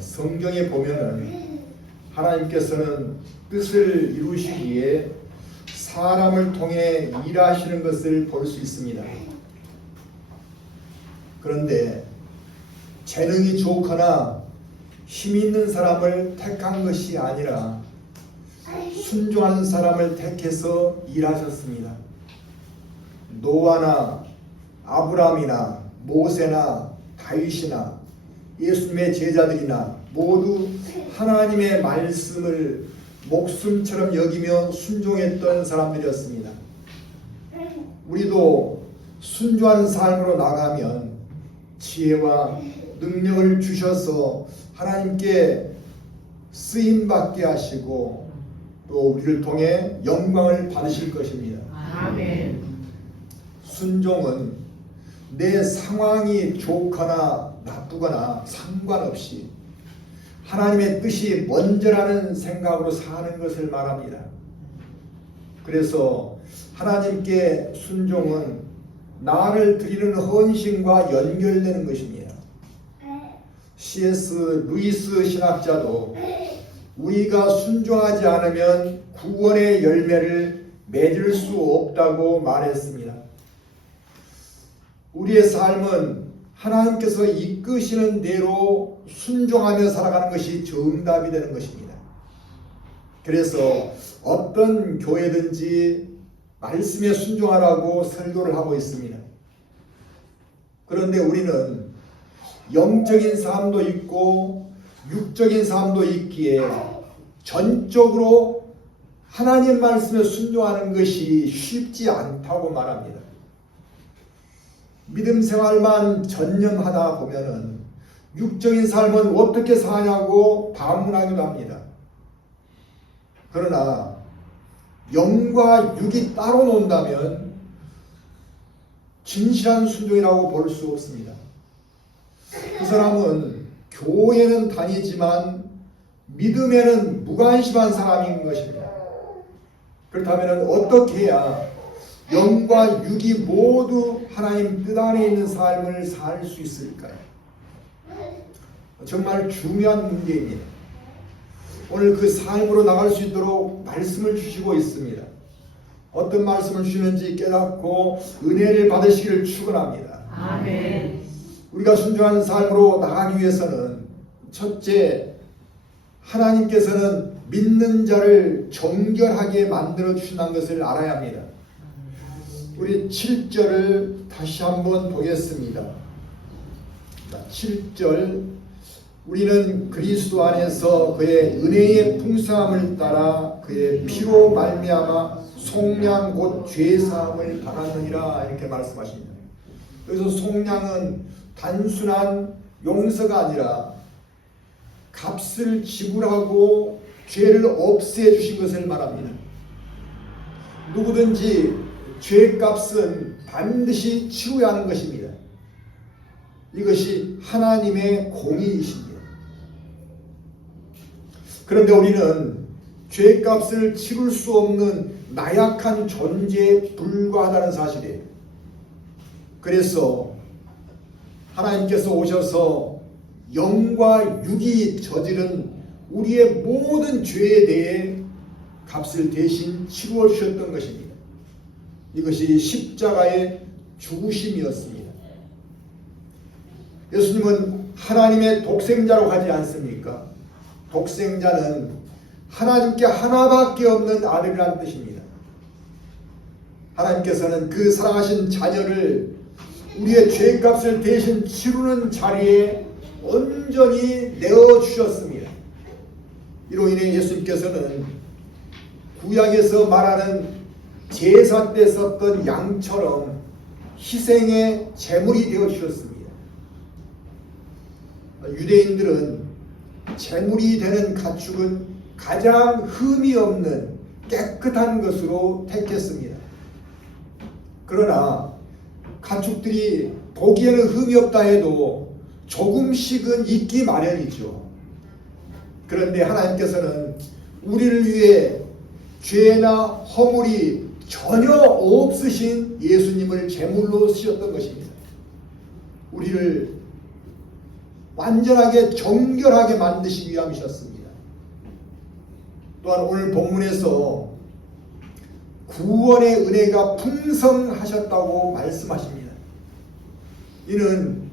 성경에 보면은 하나님께서는 뜻을 이루시기에 사람을 통해 일하시는 것을 볼 수 있습니다. 그런데 재능이 좋거나 힘 있는 사람을 택한 것이 아니라 순종하는 사람을 택해서 일하셨습니다. 노아나 아브라함이나 모세나 다윗이나 예수님의 제자들이나 모두 하나님의 말씀을 목숨처럼 여기며 순종했던 사람들이었습니다. 우리도 순종하는 삶으로 나가면 지혜와 능력을 주셔서 하나님께 쓰임받게 하시고 또 우리를 통해 영광을 받으실 것입니다. 아멘. 순종은 내 상황이 좋거나 나쁘거나 상관없이 하나님의 뜻이 먼저라는 생각으로 사는 것을 말합니다. 그래서 하나님께 순종은 나를 드리는 헌신과 연결되는 것입니다. C.S. 루이스 신학자도 우리가 순종하지 않으면 구원의 열매를 맺을 수 없다고 말했습니다. 우리의 삶은 하나님께서 이끄시는 대로 순종하며 살아가는 것이 정답이 되는 것입니다. 그래서 어떤 교회든지 말씀에 순종하라고 설교를 하고 있습니다. 그런데 우리는 영적인 삶도 있고 육적인 삶도 있기에 전적으로 하나님 말씀에 순종하는 것이 쉽지 않다고 말합니다. 믿음 생활만 전념하다 보면은 육적인 삶은 어떻게 사냐고 반문하기도 합니다. 그러나 영과 육이 따로 논다면 진실한 순종이라고 볼 수 없습니다. 그 사람은 교회는 다니지만 믿음에는 무관심한 사람인 것입니다. 그렇다면 어떻게 해야 영과 육이 모두 하나님 뜻 안에 있는 삶을 살 수 있을까요? 정말 중요한 문제입니다. 오늘 그 삶으로 나갈 수 있도록 말씀을 주시고 있습니다. 어떤 말씀을 주시는지 깨닫고 은혜를 받으시기를 축원합니다. 아멘. 우리가 순종하는 삶으로 나가기 위해서는 첫째, 하나님께서는 믿는 자를 정결하게 만들어 주신다는 것을 알아야 합니다. 우리 7절을 다시 한번 보겠습니다. 7절, 우리는 그리스도 안에서 그의 은혜의 풍성함을 따라 그의 피로 말미암아 속량 곧 죄사함을 받았느니라 이렇게 말씀하십니다. 그래서 속량은 단순한 용서가 아니라 값을 지불하고 죄를 없애 주신 것을 말합니다. 누구든지 죄값은 반드시 치러야 하는 것입니다. 이것이 하나님의 공의이십니다. 그런데 우리는 죄값을 치를 수 없는 나약한 존재에 불과하다는 사실이에요. 그래서 하나님께서 오셔서 영과 육이 저지른 우리의 모든 죄에 대해 값을 대신 치루어 주셨던 것입니다. 이것이 십자가의 죽으심이었습니다. 예수님은 하나님의 독생자로 가지 않습니까? 독생자는 하나님께 하나밖에 없는 아들이라는 뜻입니다. 하나님께서는 그 사랑하신 자녀를 우리의 죄값을 대신 치르는 자리에 온전히 내어주셨습니다. 이로 인해 예수님께서는 구약에서 말하는 제사 때 썼던 양처럼 희생의 제물이 되어주셨습니다. 유대인들은 제물이 되는 가축은 가장 흠이 없는 깨끗한 것으로 택했습니다. 그러나 가축들이 보기에는 흠이 없다 해도 조금씩은 있기 마련이죠. 그런데 하나님께서는 우리를 위해 죄나 허물이 전혀 없으신 예수님을 제물로 쓰셨던 것입니다. 우리를 완전하게 정결하게 만드시기 위함이셨습니다. 또한 오늘 본문에서 구원의 은혜가 풍성하셨다고 말씀하십니다. 이는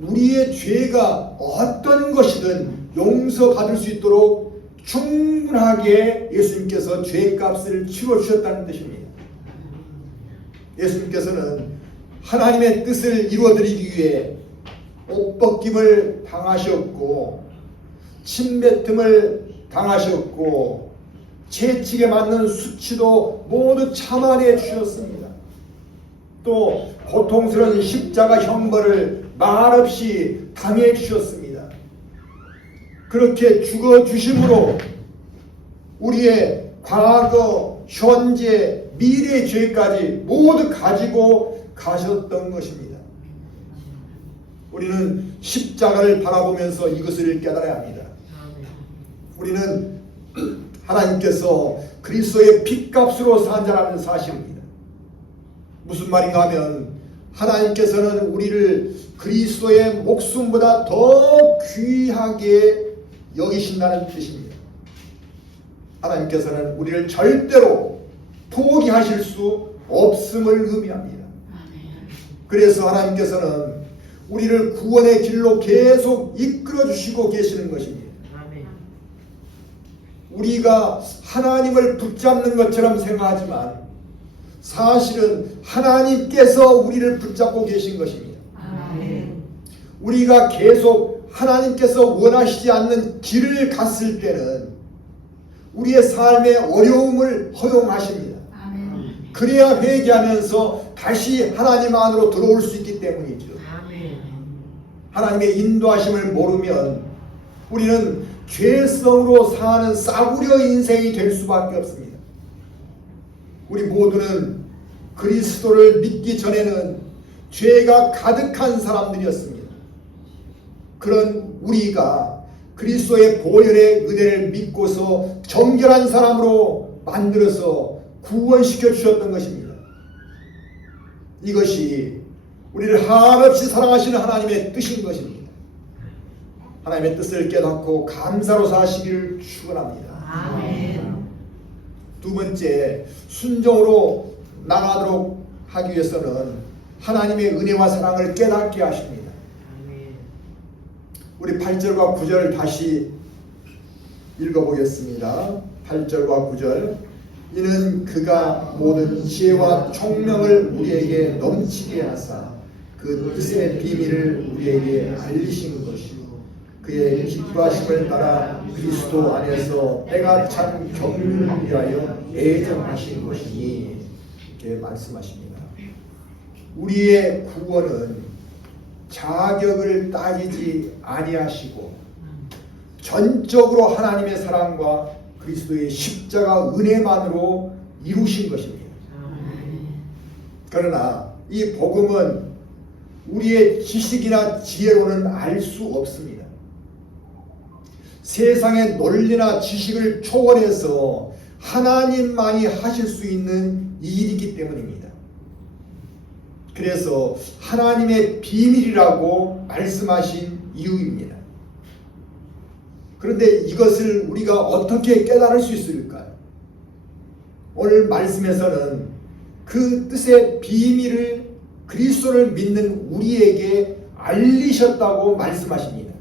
우리의 죄가 어떤 것이든 용서받을 수 있도록 충분하게 예수님께서 죄값을 치러주셨다는 뜻입니다. 예수님께서는 하나님의 뜻을 이루어드리기 위해 옷벗김을 당하셨고 침뱉음을 당하셨고 채찍에 맞는 수치도 모두 참아내 주셨습니다. 또 고통스러운 십자가 형벌을 말없이 당해 주셨습니다. 그렇게 죽어 주심으로 우리의 과거, 현재, 미래의 죄까지 모두 가지고 가셨던 것입니다. 우리는 십자가를 바라보면서 이것을 깨달아야 합니다. 우리는 하나님께서 그리스도의 핏값으로 산 자라는 사실입니다. 무슨 말인가 하면 하나님께서는 우리를 그리스도의 목숨보다 더 귀하게 여기신다는 뜻입니다. 하나님께서는 우리를 절대로 포기하실 수 없음을 의미합니다. 그래서 하나님께서는 우리를 구원의 길로 계속 이끌어 주시고 계시는 것입니다. 우리가 하나님을 붙잡는 것처럼 생각하지만 사실은 하나님께서 우리를 붙잡고 계신 것입니다. 우리가 계속 하나님께서 원하시지 않는 길을 갔을 때는 우리의 삶의 어려움을 허용하십니다. 그래야 회개하면서 다시 하나님 안으로 들어올 수 있기 때문이죠. 하나님의 인도하심을 모르면 우리는 죄성으로 사는 싸구려 인생이 될 수밖에 없습니다. 우리 모두는 그리스도를 믿기 전에는 죄가 가득한 사람들이었습니다. 그런 우리가 그리스도의 보혈의 은혜를 믿고서 정결한 사람으로 만들어서 구원시켜 주셨던 것입니다. 이것이 우리를 한없이 사랑하시는 하나님의 뜻인 것입니다. 하나님의 뜻을 깨닫고 감사로 사시기를 축원합니다. 두 번째, 순종으로 나가도록 하기 위해서는 하나님의 은혜와 사랑을 깨닫게 하십니다. 우리 8절과 9절 다시 읽어보겠습니다. 8절과 9절. 이는 그가 모든 지혜와 총명을 우리에게 넘치게 하사 그 뜻의 비밀을 우리에게 알리신 것이요 그의 기뻐하심을 따라 그리스도 안에서 때가 찬 경륜을 위하여 예정하신 것이니 이렇게 말씀하십니다. 우리의 구원은 자격을 따지지 아니하시고 전적으로 하나님의 사랑과 그리스도의 십자가 은혜만으로 이루신 것입니다. 그러나 이 복음은 우리의 지식이나 지혜로는 알 수 없습니다. 세상의 논리나 지식을 초월해서 하나님만이 하실 수 있는 일이기 때문입니다. 그래서 하나님의 비밀이라고 말씀하신 이유입니다. 그런데 이것을 우리가 어떻게 깨달을 수 있을까요? 오늘 말씀에서는 그 뜻의 비밀을 그리스도를 믿는 우리에게 알리셨다고 말씀하십니다.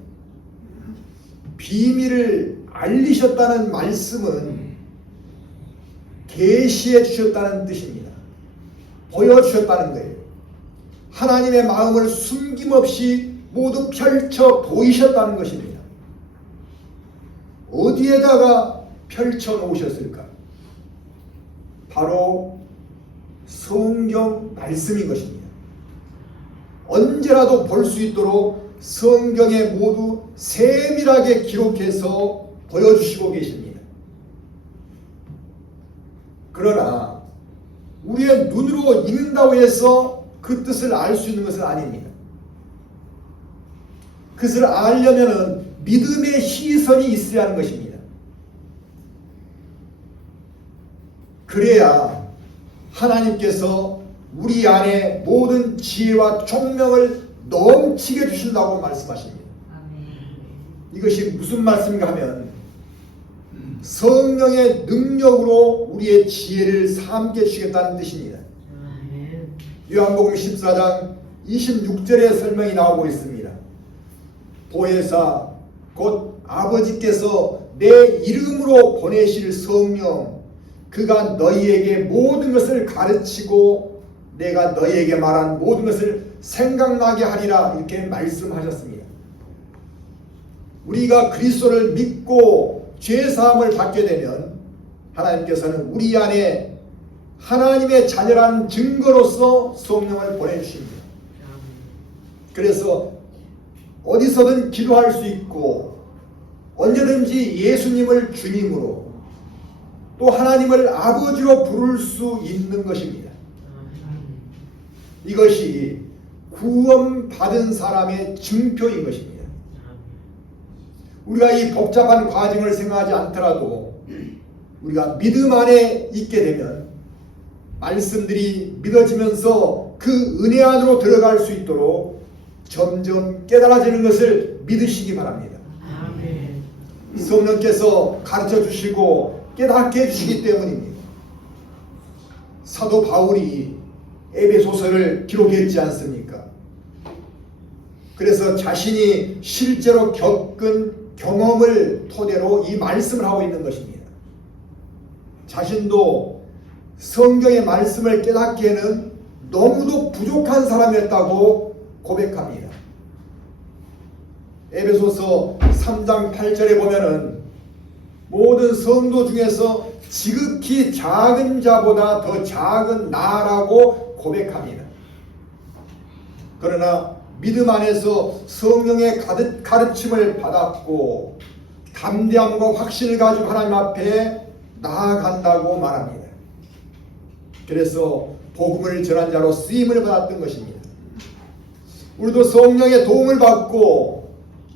비밀을 알리셨다는 말씀은 계시해 주셨다는 뜻입니다. 보여주셨다는 거예요. 하나님의 마음을 숨김없이 모두 펼쳐 보이셨다는 것입니다. 어디에다가 펼쳐 놓으셨을까? 바로 성경 말씀인 것입니다. 언제라도 볼 수 있도록 성경에 모두 세밀하게 기록해서 보여주시고 계십니다. 그러나 우리의 눈으로 읽는다고 해서 그 뜻을 알 수 있는 것은 아닙니다. 그것을 알려면 믿음의 시선이 있어야 하는 것입니다. 그래야 하나님께서 우리 안에 모든 지혜와 총명을 넘치게 주신다고 말씀하십니다. 이것이 무슨 말씀인가 하면 성령의 능력으로 우리의 지혜를 삼게 주시겠다는 뜻입니다. 아멘. 요한복음 14장 26절의 설명이 나오고 있습니다. 보혜사 곧 아버지께서 내 이름으로 보내실 성령 그가 너희에게 모든 것을 가르치고 내가 너희에게 말한 모든 것을 생각나게 하리라 이렇게 말씀하셨습니다. 우리가 그리스도를 믿고 죄사함을 받게 되면 하나님께서는 우리 안에 하나님의 자녀라는 증거로서 성령을 보내주십니다. 그래서 어디서든 기도할 수 있고 언제든지 예수님을 주님으로 또 하나님을 아버지로 부를 수 있는 것입니다. 이것이 구원받은 사람의 증표인 것입니다. 우리가 이 복잡한 과정을 생각하지 않더라도 우리가 믿음 안에 있게 되면 말씀들이 믿어지면서 그 은혜 안으로 들어갈 수 있도록 점점 깨달아지는 것을 믿으시기 바랍니다. 아멘. 성령께서 가르쳐 주시고 깨닫게 해주시기 때문입니다. 사도 바울이 에베소서를 기록했지 않습니까? 그래서 자신이 실제로 겪은 경험을 토대로 이 말씀을 하고 있는 것입니다. 자신도 성경의 말씀을 깨닫기에는 너무도 부족한 사람이었다고 고백합니다. 에베소서 3장 8절에 보면은 모든 성도 중에서 지극히 작은 자보다 더 작은 나라고 고백합니다. 그러나 믿음 안에서 성령의 가르침을 받았고 담대함과 확신을 가지고 하나님 앞에 나아간다고 말합니다. 그래서 복음을 전한 자로 쓰임을 받았던 것입니다. 우리도 성령의 도움을 받고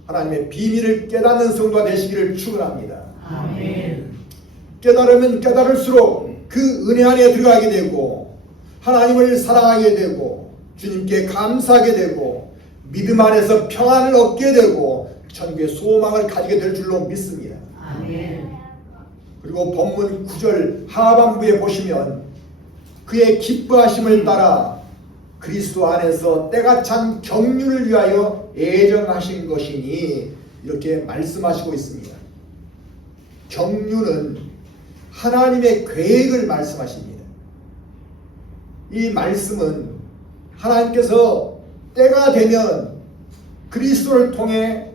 하나님의 비밀을 깨닫는 성도가 되시기를 축원합니다. 아멘. 깨달으면 깨달을수록 그 은혜 안에 들어가게 되고 하나님을 사랑하게 되고 주님께 감사하게 되고 믿음 안에서 평안을 얻게 되고 천국의 소망을 가지게 될 줄로 믿습니다. 아멘. 그리고 본문 9절 하반부에 보시면 그의 기뻐하심을 따라 그리스도 안에서 때가 찬 경륜을 위하여 예정하신 것이니 이렇게 말씀하시고 있습니다. 경륜은 하나님의 계획을 말씀하십니다. 이 말씀은 하나님께서 때가 되면 그리스도를 통해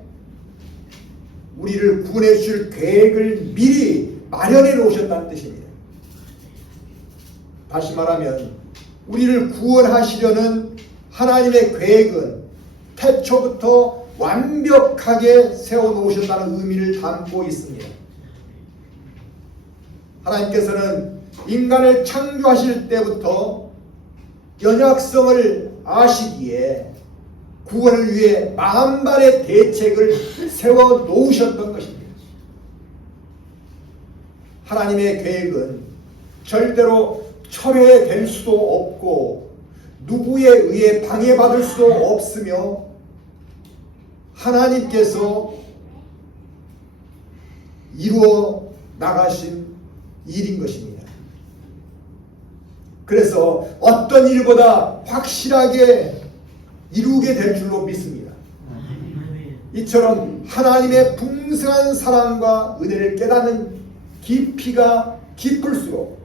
우리를 구원해 주실 계획을 미리 마련해 놓으셨다는 뜻입니다. 다시 말하면 우리를 구원하시려는 하나님의 계획은 태초부터 완벽하게 세워놓으셨다는 의미를 담고 있습니다. 하나님께서는 인간을 창조하실 때부터 연약성을 아시기에 구원을 위해 만반의 대책을 세워놓으셨던 것입니다. 하나님의 계획은 절대로 철회될 수도 없고 누구에 의해 방해받을 수도 없으며 하나님께서 이루어 나가신 일인 것입니다. 그래서 어떤 일보다 확실하게 이루게 될 줄로 믿습니다. 이처럼 하나님의 풍성한 사랑과 은혜를 깨닫는 깊이가 깊을수록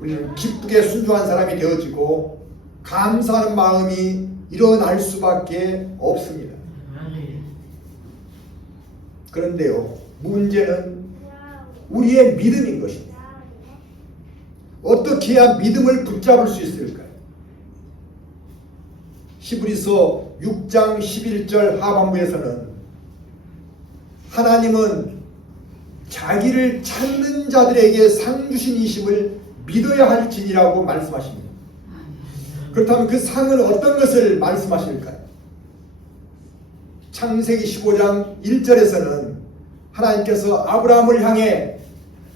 우리는 기쁘게 순종한 사람이 되어지고 감사하는 마음이 일어날 수밖에 없습니다. 그런데요, 문제는 우리의 믿음인 것입니다. 어떻게 해야 믿음을 붙잡을 수 있을까요? 히브리서 6장 11절 하반부에서는 하나님은 자기를 찾는 자들에게 상 주신 이심을 믿어야 할지니라고 말씀하십니다. 그렇다면 그 상은 어떤 것을 말씀하실까요? 창세기 15장 1절에서는 하나님께서 아브라함을 향해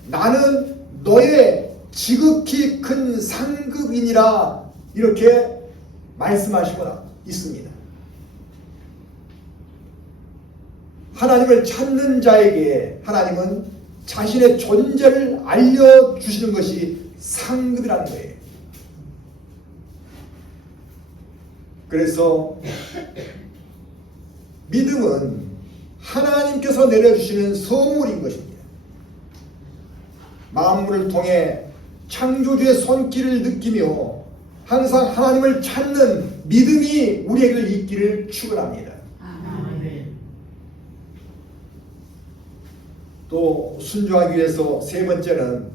나는 너의 지극히 큰 상급이니라 이렇게 말씀하시거나 있습니다. 하나님을 찾는 자에게 하나님은 자신의 존재를 알려주시는 것이 상급이라는 거예요. 그래서 믿음은 하나님께서 내려주시는 선물인 것입니다. 만물을 통해 창조주의 손길을 느끼며 항상 하나님을 찾는 믿음이 우리에게 있기를 축원합니다. 아멘. 또 순종하기 위해서 세 번째는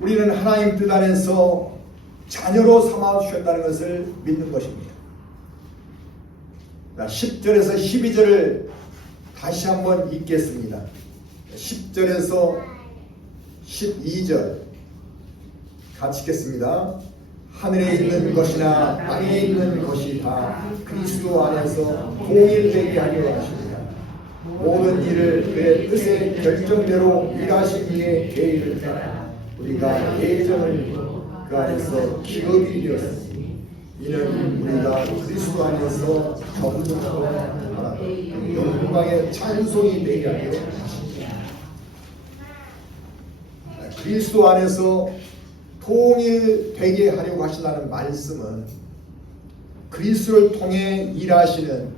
우리는 하나님 뜻 안에서 자녀로 삼아 주셨다는 것을 믿는 것입니다. 10절에서 12절을 다시 한번 읽겠습니다. 10절에서 12절 같이 읽겠습니다. 하늘에 있는 것이나 땅에 있는 것이 다 그리스도 안에서 통일되게 하려 하십니다. 모든 일을 그의 뜻의 결정대로 일하시기에 계획을 따라 우리가 예정을 그 안에서 기업이 되었으니 이는 우리가 그리스도 안에서 전부터 하나 영광의 찬송이 되게 하려 하십니다. 그리스도 안에서 통일되게 하려고 하신다는 말씀은 그리스도를 통해 일하시는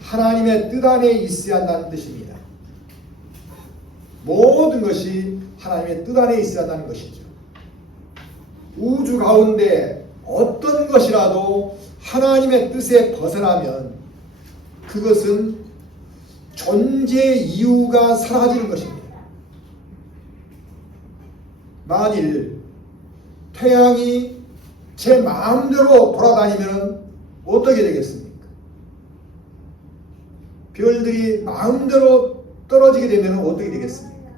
하나님의 뜻 안에 있어야 한다는 뜻입니다. 모든 것이 하나님의 뜻 안에 있어야 한다는 것이죠. 우주 가운데 어떤 것이라도 하나님의 뜻에 벗어나면 그것은 존재 이유가 사라지는 것입니다. 만일 태양이 제 마음대로 돌아다니면 어떻게 되겠습니까? 별들이 마음대로 떨어지게 되면 어떻게 되겠습니까?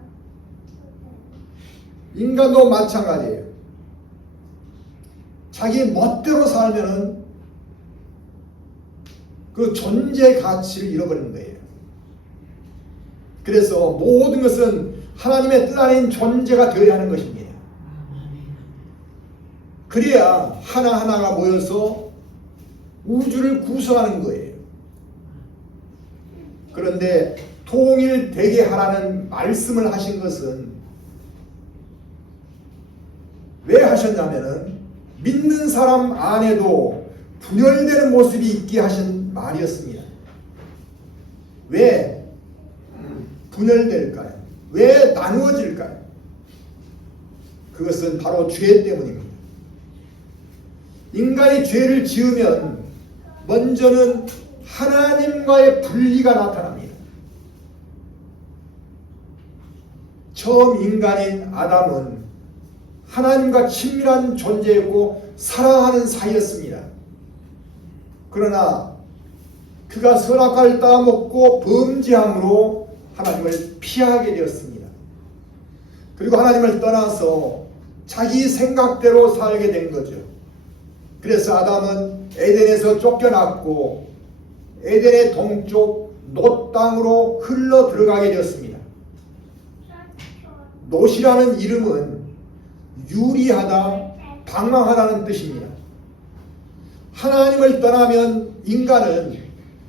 인간도 마찬가지예요. 자기 멋대로 살면은 그 존재 가치를 잃어버리는 거예요. 그래서 모든 것은 하나님의 뜻 안인 존재가 되어야 하는 것입니다. 그래야 하나하나가 모여서 우주를 구성하는 거예요. 그런데 통일되게 하라는 말씀을 하신 것은 왜 하셨냐면은 믿는 사람 안에도 분열되는 모습이 있게 하신 말이었습니다. 왜 분열될까요? 왜 나누어질까요? 그것은 바로 죄 때문입니다. 인간이 죄를 지으면 먼저는 하나님과의 분리가 나타납니다. 처음 인간인 아담은 하나님과 친밀한 존재였고 사랑하는 사이였습니다. 그러나 그가 선악과를 따먹고 범죄함으로 하나님을 피하게 되었습니다. 그리고 하나님을 떠나서 자기 생각대로 살게 된 거죠. 그래서 아담은 에덴에서 쫓겨났고 에덴의 동쪽 놋 땅으로 흘러 들어가게 되었습니다. 놋이라는 이름은 유리하다, 방황하다는 뜻입니다. 하나님을 떠나면 인간은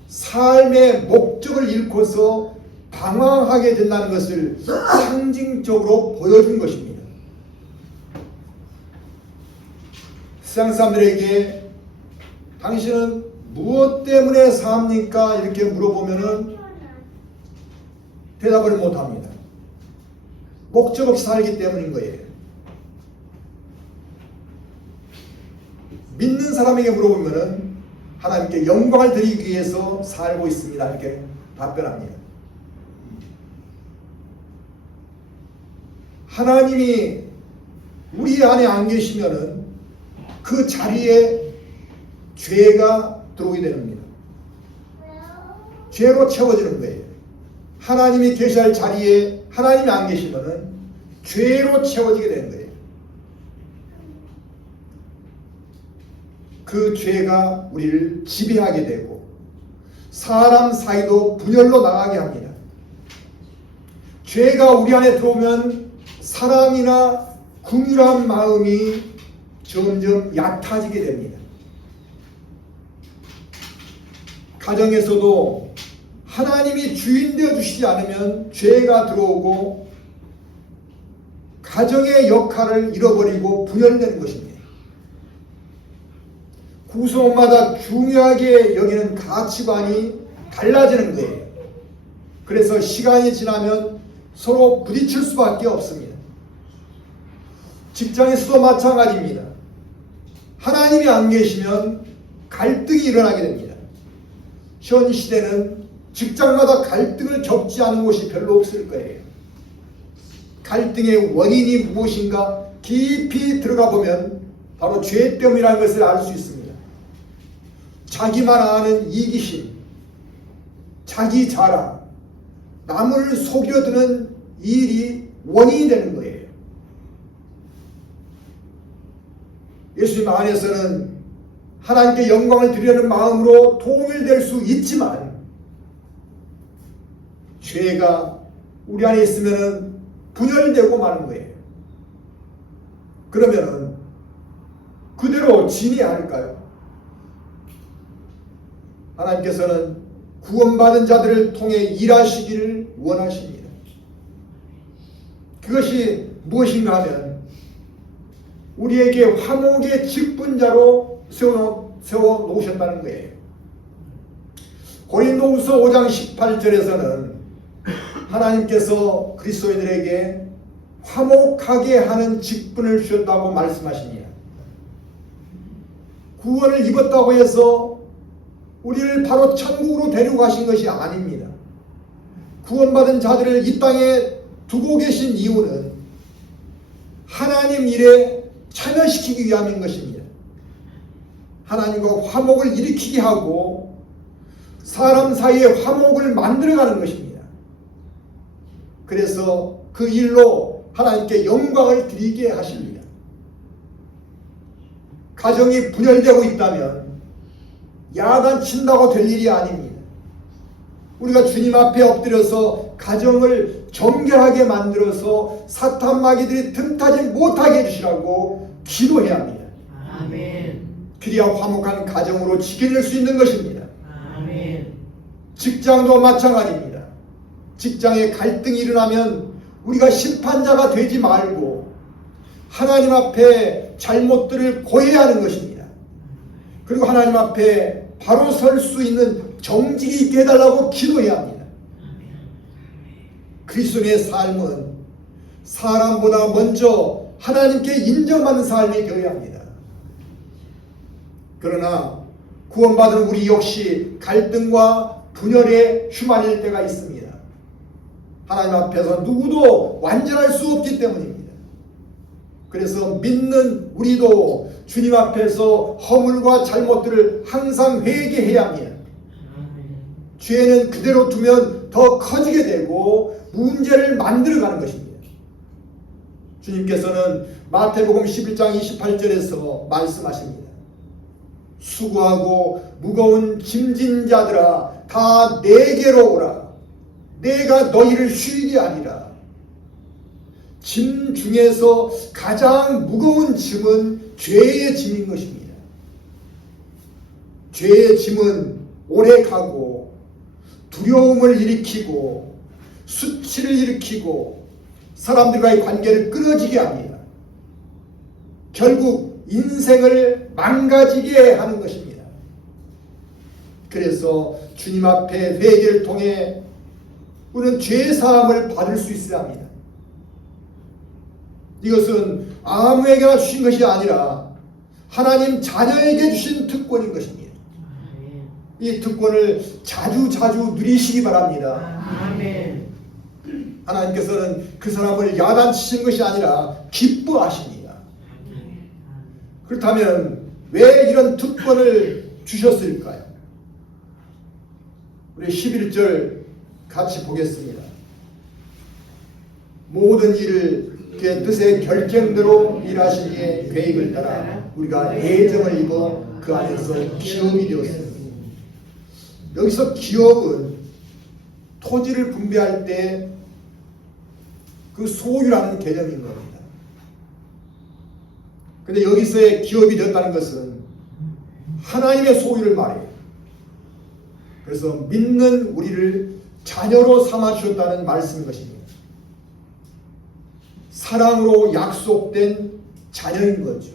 삶의 목적을 잃고서 방황하게 된다는 것을 상징적으로 보여준 것입니다. 세상 사람들에게 당신은 무엇 때문에 삽니까? 이렇게 물어보면은 대답을 못합니다. 목적 없이 살기 때문인 거예요. 믿는 사람에게 물어보면은 하나님께 영광을 드리기 위해서 살고 있습니다. 이렇게 답변합니다. 하나님이 우리 안에 안 계시면은 그 자리에 죄가 들어오게 됩니다. 죄로 채워지는 거예요. 하나님이 계셔야 할 자리에 하나님이 안 계시면은 죄로 채워지게 되는 거예요. 그 죄가 우리를 지배하게 되고 사람 사이도 분열로 나가게 합니다. 죄가 우리 안에 들어오면 사랑이나 긍휼한 마음이 점점 얕아지게 됩니다. 가정에서도 하나님이 주인 되어 주시지 않으면 죄가 들어오고 가정의 역할을 잃어버리고 분열되는 것입니다. 구성원마다 중요하게 여기는 가치관이 달라지는 거예요. 그래서 시간이 지나면 서로 부딪힐 수밖에 없습니다. 직장에서도 마찬가지입니다. 하나님이 안 계시면 갈등이 일어나게 됩니다. 현 시대는 직장마다 갈등을 겪지 않은 곳이 별로 없을 거예요. 갈등의 원인이 무엇인가 깊이 들어가 보면 바로 죄 때문이라는 것을 알 수 있습니다. 자기만 아는 이기심, 자기 자랑, 남을 속여드는 일이 원인이 되는 거예요. 예수님 안에서는 하나님께 영광을 드리려는 마음으로 통일될 수 있지만 죄가 우리 안에 있으면 분열되고 마는 거예요. 그러면은 그대로 지내야 할까요? 하나님께서는 구원받은 자들을 통해 일하시기를 원하십니다. 그것이 무엇인가 하면 우리에게 화목의 직분자로 세워 놓으셨다는 거예요. 고린도후서 5장 18절에서는 하나님께서 그리스도인들에게 화목하게 하는 직분을 주셨다고 말씀하십니다. 구원을 입었다고 해서 우리를 바로 천국으로 데려가신 것이 아닙니다. 구원받은 자들을 이 땅에 두고 계신 이유는 하나님 일에 참여시키기 위함인 것입니다. 하나님과 화목을 일으키게 하고 사람 사이에 화목을 만들어가는 것입니다. 그래서 그 일로 하나님께 영광을 드리게 하십니다. 가정이 분열되고 있다면 야단친다고 될 일이 아닙니다. 우리가 주님 앞에 엎드려서 가정을 정결하게 만들어서 사탄 마귀들이 틈타지 못하게 해주시라고 기도해야 합니다. 아멘. 그래야 화목한 가정으로 지켜낼 수 있는 것입니다. 아멘. 직장도 마찬가지입니다. 직장에 갈등이 일어나면 우리가 심판자가 되지 말고 하나님 앞에 잘못들을 고해하는 것입니다. 그리고 하나님 앞에 바로 설 수 있는 정직이 있게 해달라고 기도해야 합니다. 그리스도인의 삶은 사람보다 먼저 하나님께 인정받는 삶이 되어야 합니다. 그러나 구원받은 우리 역시 갈등과 분열에 휘말릴 때가 있습니다. 하나님 앞에서 누구도 완전할 수 없기 때문입니다. 그래서 믿는 우리도 주님 앞에서 허물과 잘못들을 항상 회개해야 합니다. 죄는 그대로 두면 더 커지게 되고 문제를 만들어가는 것입니다. 주님께서는 마태복음 11장 28절에서 말씀하십니다. 수고하고 무거운 짐진 자들아 다 내게로 오라. 내가 너희를 쉬게 하리라. 짐 중에서 가장 무거운 짐은 죄의 짐인 것입니다. 죄의 짐은 오래 가고 두려움을 일으키고 수치를 일으키고 사람들과의 관계를 끊어지게 합니다. 결국 인생을 망가지게 하는 것입니다. 그래서 주님 앞에 회개를 통해 우리는 죄사함을 받을 수 있어야 합니다. 이것은 아무에게나 주신 것이 아니라 하나님 자녀에게 주신 특권인 것입니다. 이 특권을 자주 누리시기 바랍니다. 아멘. 하나님께서는 그 사람을 야단치신 것이 아니라 기뻐하십니다. 그렇다면 왜 이런 특권을 주셨을까요? 우리 11절 같이 보겠습니다. 모든 일을 그의 뜻의 결정대로 일하시기에 계획을 따라 우리가 애정을 입어 그 안에서 기업이 되었습니다. 여기서 기업은 토지를 분배할 때 그 소유라는 개념인 겁니다. 근데 여기서의 기업이 되었다는 것은 하나님의 소유를 말해요. 그래서 믿는 우리를 자녀로 삼아 주셨다는 말씀인 것입니다. 사랑으로 약속된 자녀인 거죠.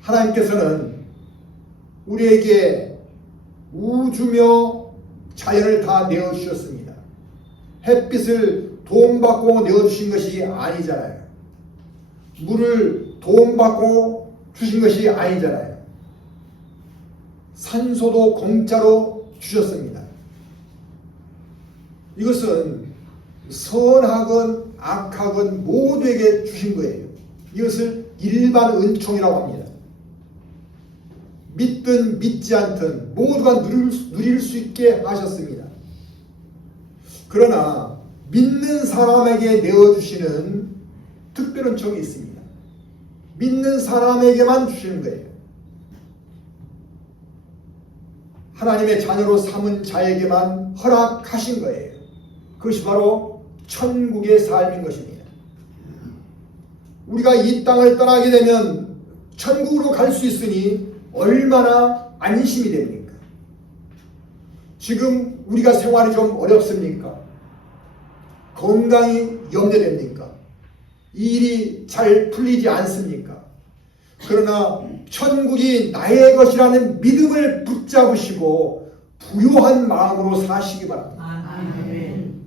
하나님께서는 우리에게 우주며 자연을 다 내어주셨습니다. 햇빛을 도움받고 내어주신 것이 아니잖아요. 물을 도움받고 주신 것이 아니잖아요. 산소도 공짜로 주셨습니다. 이것은 선하건 악하건 모두에게 주신 거예요. 이것을 일반 은총이라고 합니다. 믿든 믿지 않든 모두가 누릴 수 있게 하셨습니다. 그러나 믿는 사람에게 내어주시는 특별한 은총이 있습니다. 믿는 사람에게만 주시는 거예요. 하나님의 자녀로 삼은 자에게만 허락하신 거예요. 그것이 바로 천국의 삶인 것입니다. 우리가 이 땅을 떠나게 되면 천국으로 갈 수 있으니 얼마나 안심이 됩니까? 지금 우리가 생활이 좀 어렵습니까? 건강이 염려됩니까? 일이 잘 풀리지 않습니까? 그러나 천국이 나의 것이라는 믿음을 붙잡으시고 부요한 마음으로 사시기 바랍니다. 아멘.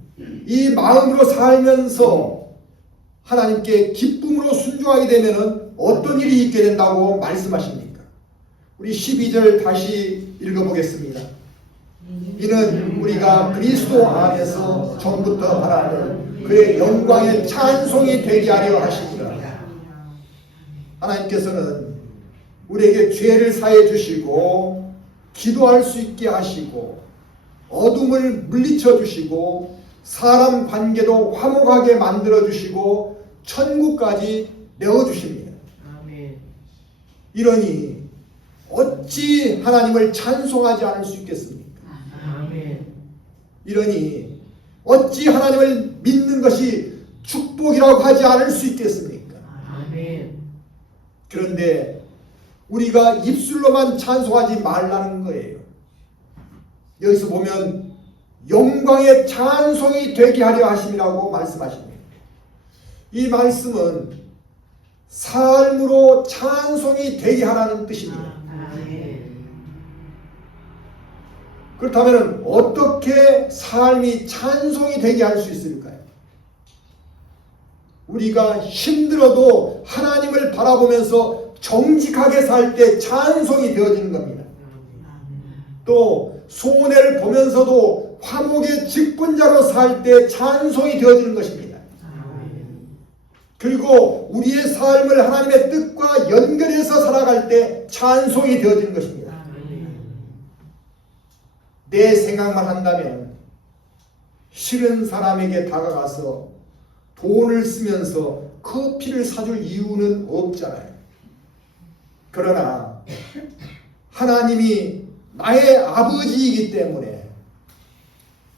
이 마음으로 살면서 하나님께 기쁨으로 순종하게 되면 어떤 일이 있게 된다고 말씀하십니까? 우리 12절 다시 읽어보겠습니다. 이는 우리가 그리스도 안에서 전부터 하나님 그의 영광의 찬송이 되게 하려 하십니다. 하나님께서는 우리에게 죄를 사해 주시고 기도할 수 있게 하시고 어둠을 물리쳐 주시고 사람 관계도 화목하게 만들어 주시고 천국까지 내어 주십니다. 아멘. 이러니 어찌 하나님을 찬송하지 않을 수 있겠습니까? 아멘. 이러니 어찌 하나님을 믿는 것이 축복이라고 하지 않을 수 있겠습니까? 아멘. 그런데 우리가 입술로만 찬송하지 말라는 거예요. 여기서 보면 영광의 찬송이 되게 하려 하심이라고 말씀하십니다. 이 말씀은 삶으로 찬송이 되게 하라는 뜻입니다. 아멘. 그렇다면 어떻게 삶이 찬송이 되게 할 수 있을까요? 우리가 힘들어도 하나님을 바라보면서 정직하게 살 때 찬송이 되어지는 겁니다. 또 손해를 보면서도 화목의 직분자로 살 때 찬송이 되어지는 것입니다. 그리고 우리의 삶을 하나님의 뜻과 연결해서 살아갈 때 찬송이 되어지는 것입니다. 내 생각만 한다면 싫은 사람에게 다가가서 돈을 쓰면서 커피를 사줄 이유는 없잖아요. 그러나 하나님이 나의 아버지이기 때문에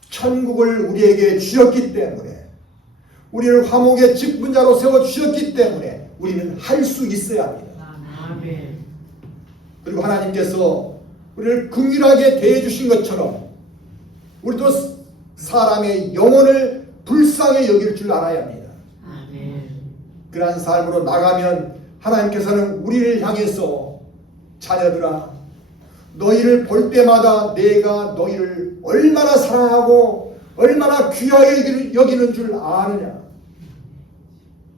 천국을 우리에게 주셨기 때문에 우리를 화목의 직분자로 세워주셨기 때문에 우리는 할 수 있어야 합니다. 아멘. 그리고 하나님께서 우리를 긍휼하게 대해주신 것처럼 우리도 사람의 영혼을 불쌍히 여길 줄 알아야 합니다. 아멘. 그러한 삶으로 나가면 하나님께서는 우리를 향해서 자녀들아 너희를 볼 때마다 내가 너희를 얼마나 사랑하고 얼마나 귀하게 여기는 줄 아느냐.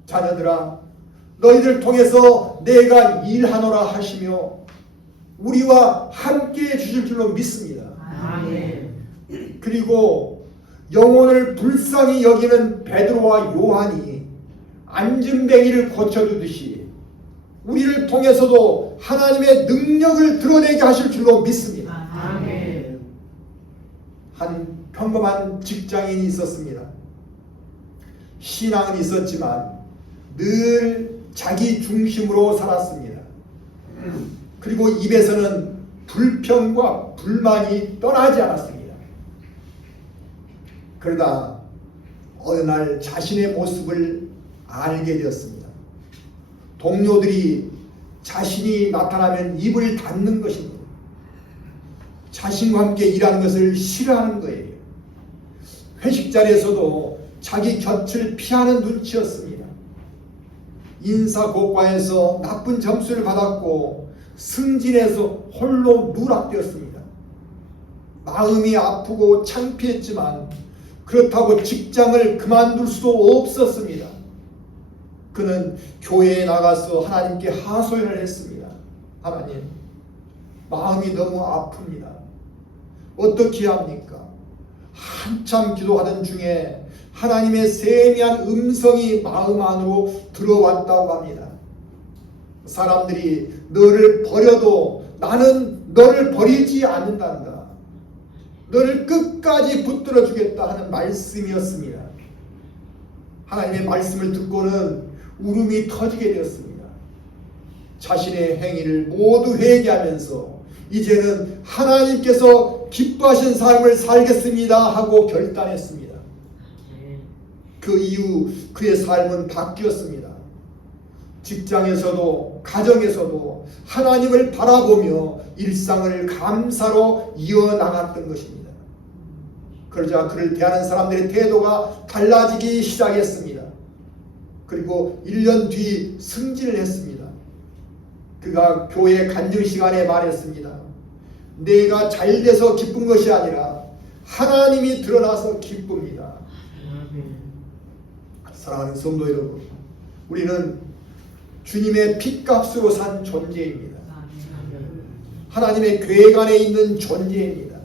자녀들아 너희들 통해서 내가 일하노라 하시며 우리와 함께 해주실 줄로 믿습니다. 아멘. 그리고 영혼을 불쌍히 여기는 베드로와 요한이 안진뱅이를 고쳐주듯이 우리를 통해서도 하나님의 능력을 드러내게 하실 줄로 믿습니다. 아멘. 한 평범한 직장인이 있었습니다. 신앙은 있었지만 늘 자기 중심으로 살았습니다. 그리고 입에서는 불평과 불만이 떠나지 않았습니다. 그러다 어느 날 자신의 모습을 알게 되었습니다. 동료들이 자신이 나타나면 입을 닫는 것입니다. 자신과 함께 일하는 것을 싫어하는 거예요. 회식 자리에서도 자기 곁을 피하는 눈치였습니다. 인사고과에서 나쁜 점수를 받았고 승진해서 홀로 누락되었습니다. 마음이 아프고 창피했지만 그렇다고 직장을 그만둘 수도 없었습니다. 그는 교회에 나가서 하나님께 하소연을 했습니다. 하나님, 마음이 너무 아픕니다. 어떻게 합니까? 한참 기도하던 중에 하나님의 세미한 음성이 마음 안으로 들어왔다고 합니다. 사람들이 너를 버려도 나는 너를 버리지 않는단다. 너를 끝까지 붙들어 주겠다 하는 말씀이었습니다. 하나님의 말씀을 듣고는 울음이 터지게 되었습니다. 자신의 행위를 모두 회개하면서 이제는 하나님께서 기뻐하신 삶을 살겠습니다 하고 결단했습니다. 그 이후 그의 삶은 바뀌었습니다. 직장에서도 가정에서도 하나님을 바라보며 일상을 감사로 이어나갔던 것입니다. 그러자 그를 대하는 사람들의 태도가 달라지기 시작했습니다. 그리고 1년 뒤 승진을 했습니다. 그가 교회 간증 시간에 말했습니다. 내가 잘돼서 기쁜 것이 아니라 하나님이 드러나서 기쁩니다. 사랑하는 성도 여러분, 우리는 주님의 핏값으로 산 존재입니다. 하나님의 계획 안에 있는 존재입니다.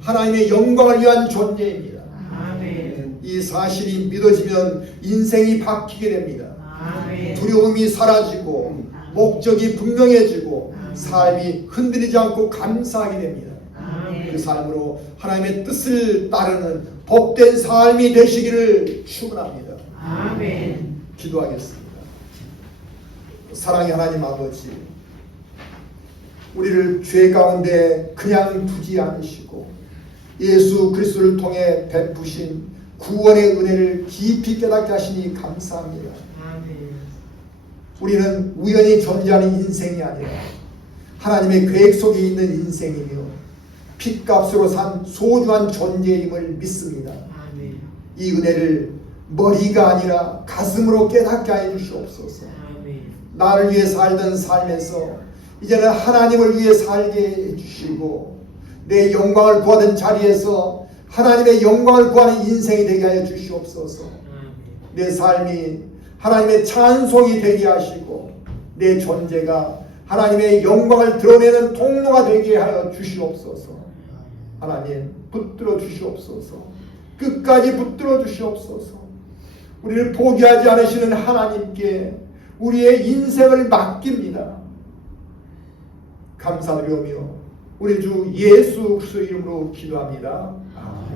하나님의 영광을 위한 존재입니다. 이 사실이 믿어지면 인생이 바뀌게 됩니다. 두려움이 사라지고 목적이 분명해지고 삶이 흔들리지 않고 감사하게 됩니다. 그 삶으로 하나님의 뜻을 따르는 복된 삶이 되시기를 축원합니다. 기도하겠습니다. 사랑의 하나님 아버지, 우리를 죄 가운데 그냥 두지 않으시고 예수 그리스도를 통해 베푸신 구원의 은혜를 깊이 깨닫게 하시니 감사합니다. 우리는 우연히 존재하는 인생이 아니라 하나님의 계획 속에 있는 인생이며 핏값으로 산 소중한 존재임을 믿습니다. 이 은혜를 머리가 아니라 가슴으로 깨닫게 해 주시옵소서. 나를 위해 살던 삶에서 이제는 하나님을 위해 살게 해주시고 내 영광을 구하던 자리에서 하나님의 영광을 구하는 인생이 되게 하여 주시옵소서. 내 삶이 하나님의 찬송이 되게 하시고 내 존재가 하나님의 영광을 드러내는 통로가 되게 하여 주시옵소서. 하나님 붙들어 주시옵소서. 끝까지 붙들어 주시옵소서. 우리를 포기하지 않으시는 하나님께 우리의 인생을 맡깁니다. 감사드리오며 우리 주 예수 그리스도 이름으로 기도합니다. 아멘.